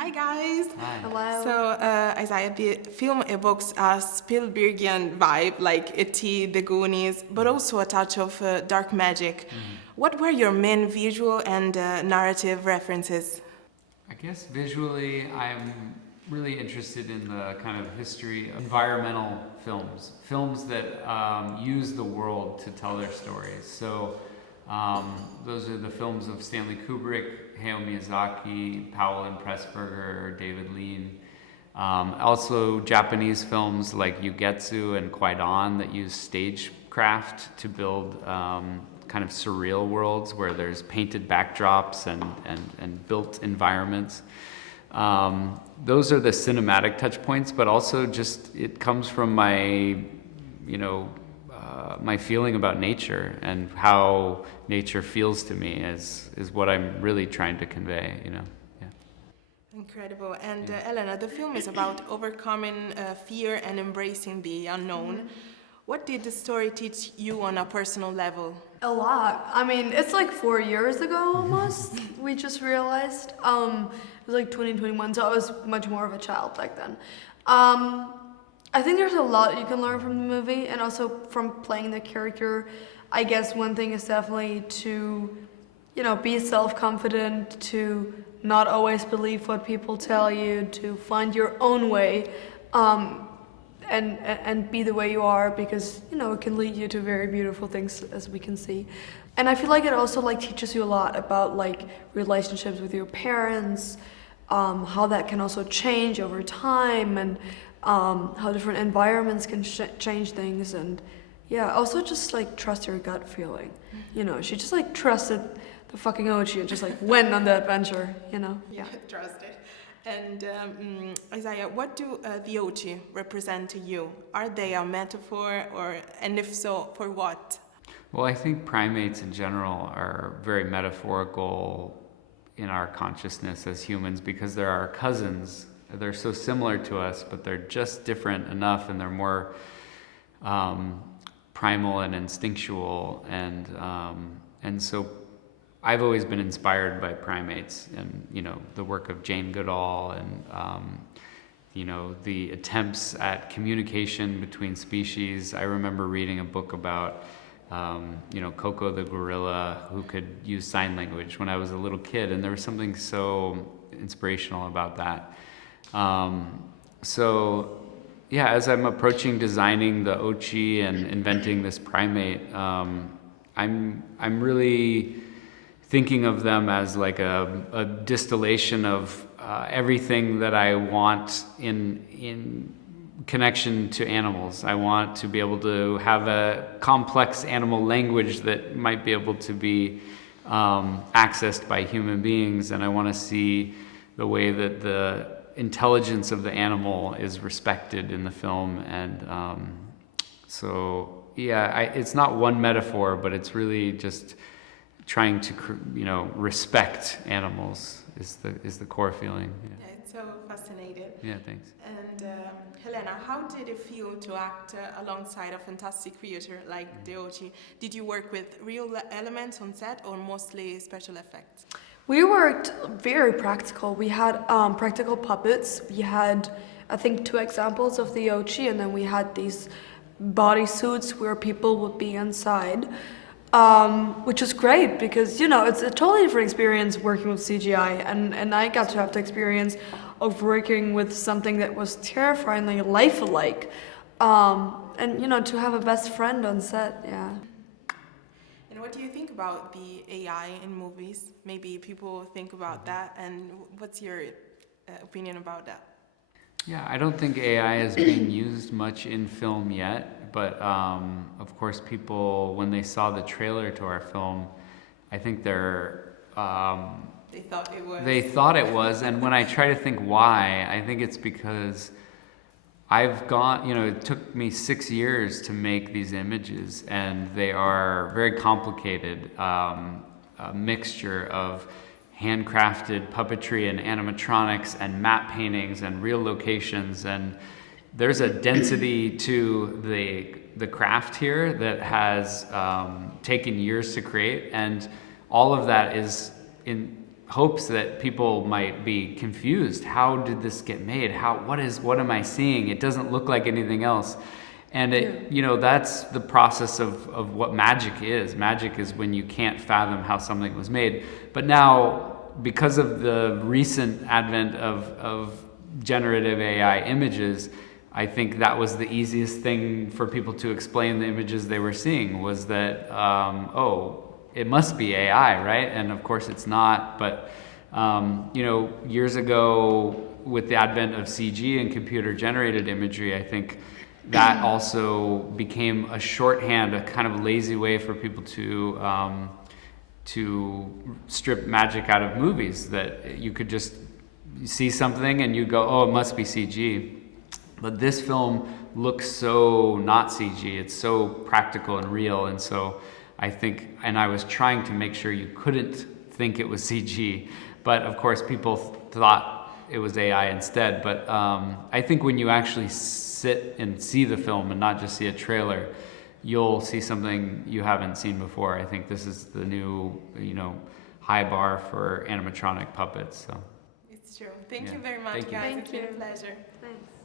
Hi guys! Hi. Hello. So, Isaiah, the film evokes a Spielbergian vibe like E.T., The Goonies, but also a touch of dark magic. What were your main visual and narrative references? I guess visually, I'm really interested in the kind of history of environmental films, films that use the world to tell their stories. So those are the films of Stanley Kubrick, Hayao Miyazaki, Powell and Pressburger, David Lean. Also Japanese films like Yugetsu and Kwaidan that use stagecraft to build kind of surreal worlds where there's painted backdrops and built environments. Those are the cinematic touch points, but also just it comes from my, my feeling about nature and how nature feels to me is what I'm really trying to convey, Yeah. Incredible. And Helena, the film is about overcoming fear and embracing the unknown. What did the story teach you on a personal level? A lot. I mean, it's like 4 years ago almost. We just realized. It was like 2021, so I was much more of a child back then. I think there's a lot you can learn from the movie, and also from playing the character. I guess one thing is definitely to, be self-confident, to not always believe what people tell you, to find your own way. And be the way you are, because it can lead you to very beautiful things, as we can see. And I feel like it also teaches you a lot about relationships with your parents, how that can also change over time, and how different environments can change things. And also just trust your gut feeling. She just trusted the fucking Ochi and just went on the adventure. Yeah, trust it. And Isaiah, what do the Ochi represent to you? Are they a metaphor, and if so, for what? Well, I think primates in general are very metaphorical in our consciousness as humans because they're our cousins. They're so similar to us, but they're just different enough, and they're more primal and instinctual, and so I've always been inspired by primates and, the work of Jane Goodall and, the attempts at communication between species. I remember reading a book about, Coco the gorilla who could use sign language when I was a little kid, and there was something so inspirational about that. As I'm approaching designing the Ochi and inventing this primate, I'm really thinking of them as a distillation of everything that I want in connection to animals. I want to be able to have a complex animal language that might be able to be accessed by human beings, and I want to see the way that the intelligence of the animal is respected in the film. And it's not one metaphor, but it's really just trying to, respect animals is the core feeling. Yeah, it's so fascinating. Yeah, thanks. And Helena, how did it feel to act alongside a fantastic creator like the Ochi? Did you work with real elements on set or mostly special effects? We worked very practical. We had practical puppets. We had, I think, 2 examples of the Ochi, and then we had these bodysuits where people would be inside. Which was great because, it's a totally different experience working with CGI, and I got to have the experience of working with something that was terrifyingly lifelike, and, to have a best friend on set, yeah. And what do you think about the AI in movies? Maybe people think about that, and what's your opinion about that? Yeah, I don't think AI is being used much in film yet, but of course people, when they saw the trailer to our film, I think They thought it was. They thought it was, and when I try to think why, I think it's because it took me 6 years to make these images, and they are very complicated, a mixture of handcrafted puppetry and animatronics and matte paintings and real locations, and there's a density to the craft here that has taken years to create, and all of that is hopes that people might be confused. How did this get made? What am I seeing? It doesn't look like anything else. And that's the process of what magic is. Magic is when you can't fathom how something was made. But now, because of the recent advent of generative AI images, I think that was the easiest thing for people to explain the images they were seeing, was that, it must be AI, right? And of course it's not, but years ago, with the advent of CG and computer-generated imagery, I think that also became a shorthand, a kind of lazy way for people to strip magic out of movies, that you could just see something and you go, oh, it must be CG. But this film looks so not CG. It's so practical and real, and so I think, and I was trying to make sure you couldn't think it was CG, but of course people thought it was AI instead. But I think when you actually sit and see the film and not just see a trailer, you'll see something you haven't seen before. I think this is the new, high bar for animatronic puppets. So It's true. Thank Yeah. you very much, Thank you. guys. Thank It's been a you. pleasure. Thanks.